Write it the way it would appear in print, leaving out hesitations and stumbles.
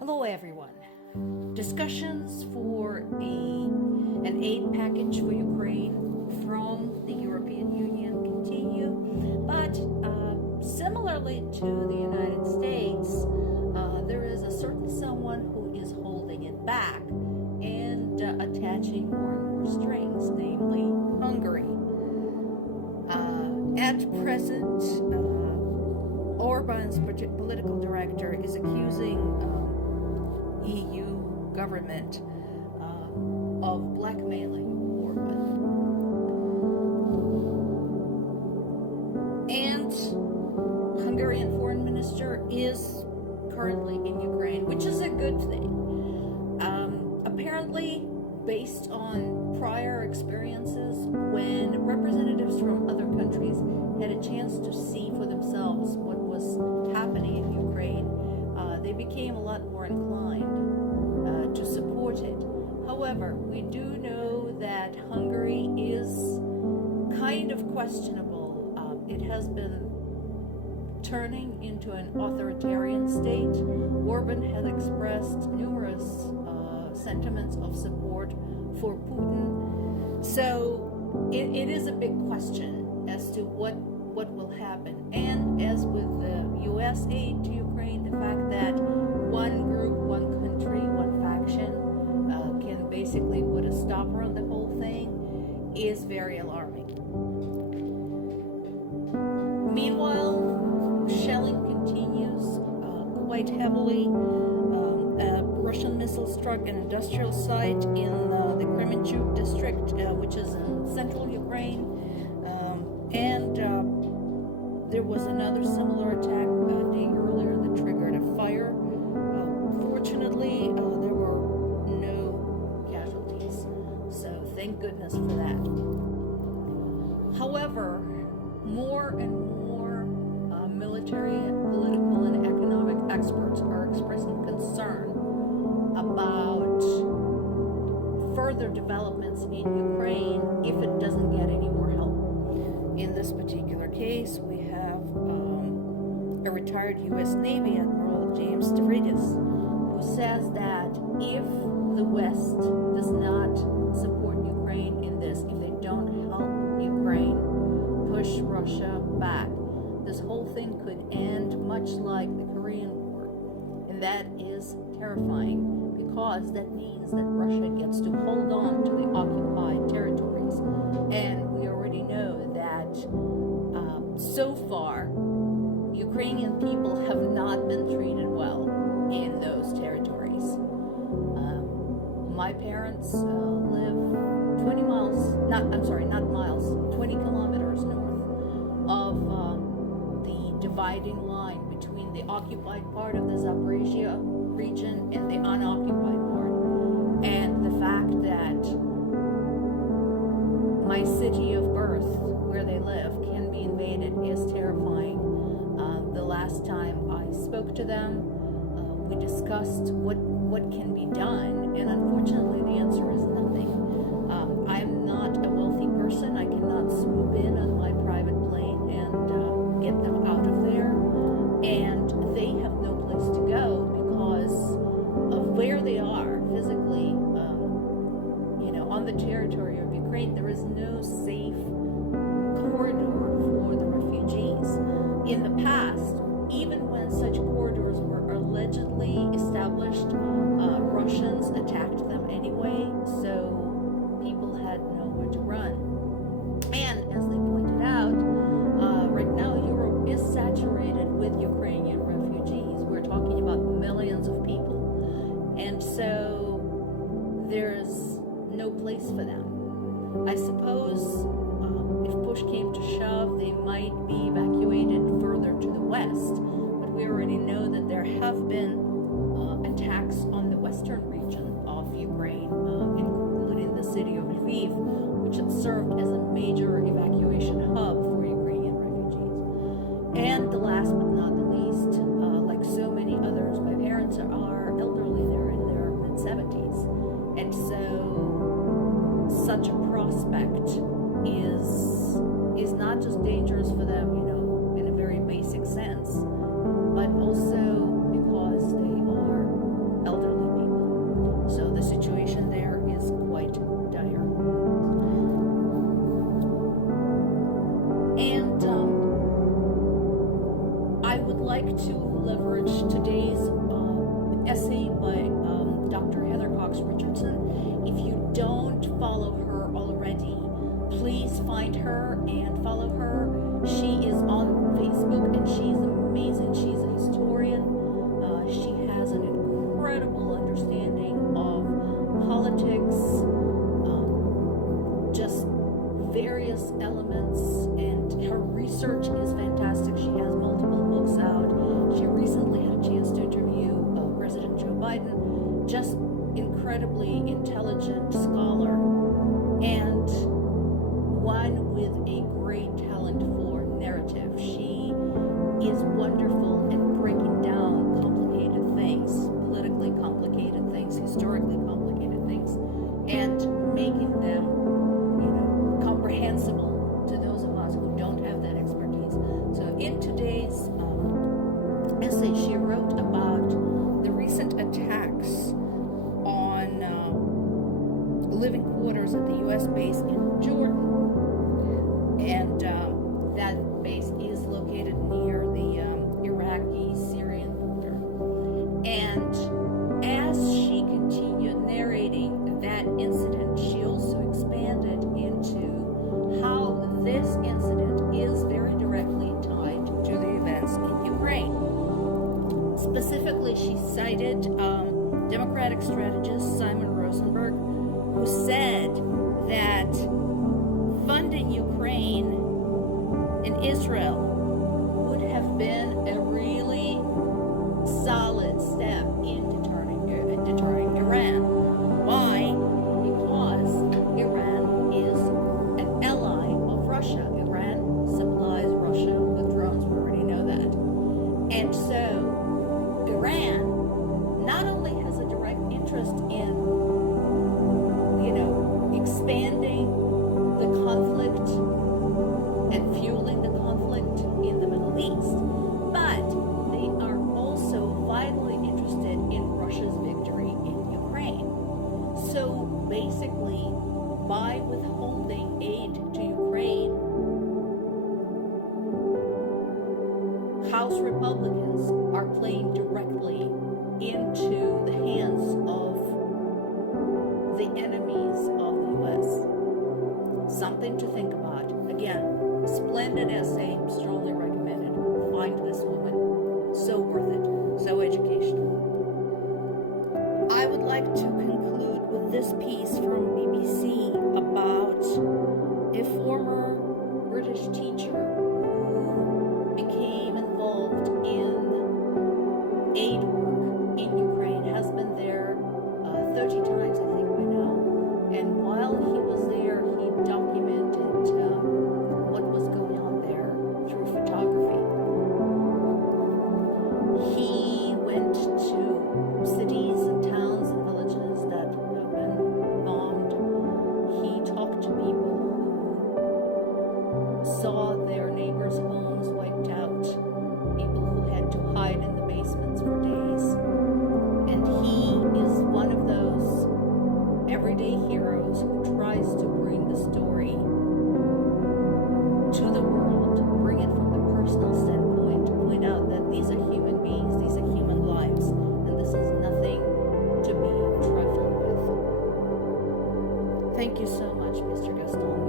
Hello, everyone. Discussions for an aid package for Ukraine from the European Union continue, but similarly to the United States, there is a certain someone who is holding it back and attaching more and more strings, namely Hungary. At present, Orban's political director is accusing EU government of blackmailing Orban. And Hungarian foreign minister is currently in Ukraine, which is a good thing. Apparently, based on prior experiences, when representatives from other countries had a chance to see for themselves what was happening in Ukraine, they became a lot more inclined to support it. However, we do know that Hungary is kind of questionable. It has been turning into an authoritarian state. Orban has expressed numerous sentiments of support for Putin. So it is a big question as to what will happen. And as with the U.S. aid to Ukraine, the fact that one group, one country, one faction can basically put a stopper on the whole thing is very alarming. Meanwhile, shelling continues quite heavily. Russian missile struck an industrial site in the Kremenchuk district, which is in central Ukraine. And there was another similar attack a day earlier that triggered a fire. Fortunately, there were no casualties, so thank goodness for that. However, more and more military, political, and economic experts are expressing concern about further developments in Ukraine if it doesn't get any more help. In this particular case, we have a retired U.S. Navy Admiral, James Stavridis, who says that if the West does not support Ukraine in this, if they don't help Ukraine push Russia back, this whole thing could end much like the Korean War. And that is terrifying, because that means that Russia gets to hold on to the occupied territories. And we already know that so far, Ukrainian people have not been treated well in those territories. My parents live 20 kilometers north of the dividing line between the occupied part of the Zaporizhia region and the unoccupied part. And the fact that my city of birth, where they live, can be invaded is terrifying. The last time I spoke to them, we discussed what can be done, and unfortunately the answer is nothing. I'm not a wealthy person. I cannot swoop in on my private plane and get them out of there, and they have no place to go because of where they are physically. On the territory of Ukraine, there is no safe corridor for the refugees. In the past, even when such corridors were allegedly established, Russians attacked them anyway, so people had nowhere to run. And as they pointed out, right now Europe is saturated with Ukrainian refugees. We're talking about millions of people. And so there's no place for them. I suppose if push came to shove, they might be evacuated further to the west. But we already know that there have been attacks on the western region of Ukraine, including the city of Lviv, which had served as a major evacuation hub for Ukrainian refugees. And the last but not the least, like so many others, my parents are elderly. They're in their mid-70s. And so such a prospect is not just dangerous for them, in a very basic sense, but also because they are incredibly intelligent scholar and one with a great talent for narrative. She is wonderful at breaking down complicated things, politically complicated things, historically complicated things, and making them, comprehensible to those of us who don't have that expertise. So in today's essay, she wrote about the recent attacks on living quarters at the U.S. base in Jordan. And that base is located near the Iraqi-Syrian border. And as she continued narrating that incident, she also expanded into how this incident is very directly tied to the events in Ukraine. Specifically, she cited Democratic strategist Simon Rosenberg, who said that funding Ukraine and Israel would have been a really solid step in deterring Iran. Why? Because Iran is an ally of Russia. Iran supplies Russia with drones. We already know that. And so Iran not only has a direct interest in, expanding the conflict and fueling the conflict in the Middle East, but they are also vitally interested in Russia's victory in Ukraine. So basically, by withholding aid to Ukraine, House Republicans are playing directly into the hands of the enemies of the U.S. Something to think about. Again, splendid essay, strongly recommended. Find this woman. So worth it. So educational. I would like to conclude with this piece from BBC about a former British teacher who became involved in aid work in Ukraine, has been there 30 times, I think, by now. And while he was there, he documented what was going on there through photography. He went to cities and towns and villages that have been bombed. He talked to people who saw their neighbors' homes wiped out, people who had to hide in the basements for days. And he is one of those everyday heroes who tries to bring the story to the world, bring it from the personal standpoint, to point out that these are human beings, these are human lives, and this is nothing to be trifled with. Thank you so much, Mr. Gaston.